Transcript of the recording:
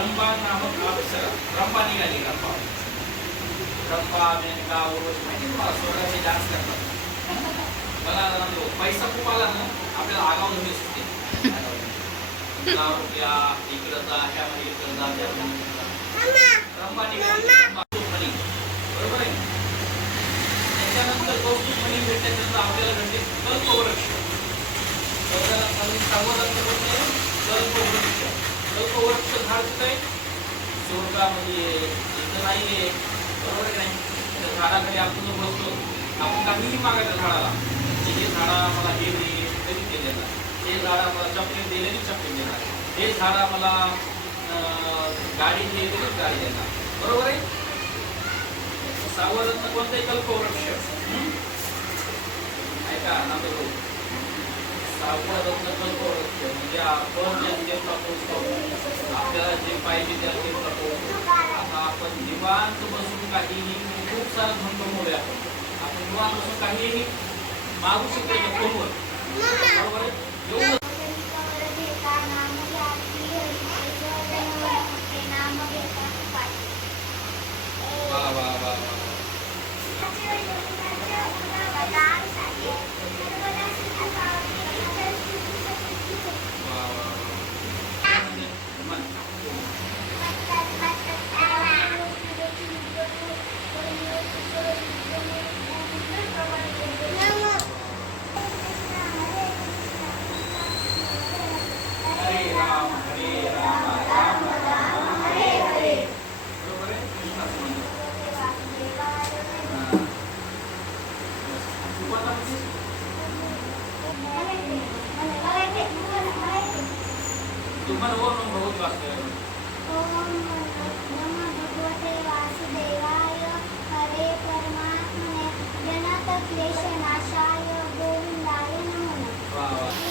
रंभा नामक अप्सरा, रंभा निघाली. रंभा रंभा मेनका उर्वशी माहिती तुम्हाला स्वर्गाचे डान्स करतात. मला तो पैसा खूप आला ना आपल्याला आगाव धुणी सुटते. रुपया इकडं जा ह्यामध्ये इकडं जा त्यामध्ये रंभा निघाली. बरोबर आहे. त्याच्यानंतर कौस्तुभ मणी भेटल्यानंतर आपल्याला घडले कल्पवृक्ष. कल्पवृक्ष कल्पवृक्ष झाड कुठं आहे? स्वर्गामध्ये इथं नाहीये. बरोबर आहे नाही? त्या झाडाखाली आपण जो बसतो आपण काहीही मागायचं झाडाला की हे झाडा मला हे दे कधी ते देणार, हे झाडा मला चॉकलेट दिले की चॉकलेट देणार, हे झाडा मला गाडी दे तरीच गाडी देणार. बरोबर आहे. सावरत्न कोणताही कल्पवृक्ष ऐका ना तो सावरत्न कल्पवृक्ष म्हणजे आपण जे पोहोचतो आपल्याला जे पाहिजे त्या टेपला पोहोचतो. आता आपण निवांत बसून काहीही खूप सारं धन कमवले आपण निवांत बसून काहीही मागू शकतो फोनवर. बरोबर आहे. एवढं वा वा वा वा तुम्हाला ओम बहुत वाचते. ओम नमो भगवते वासुदेवाय हरे परमात्मने जनत क्लेश नाशाय गोविंदाय नमः.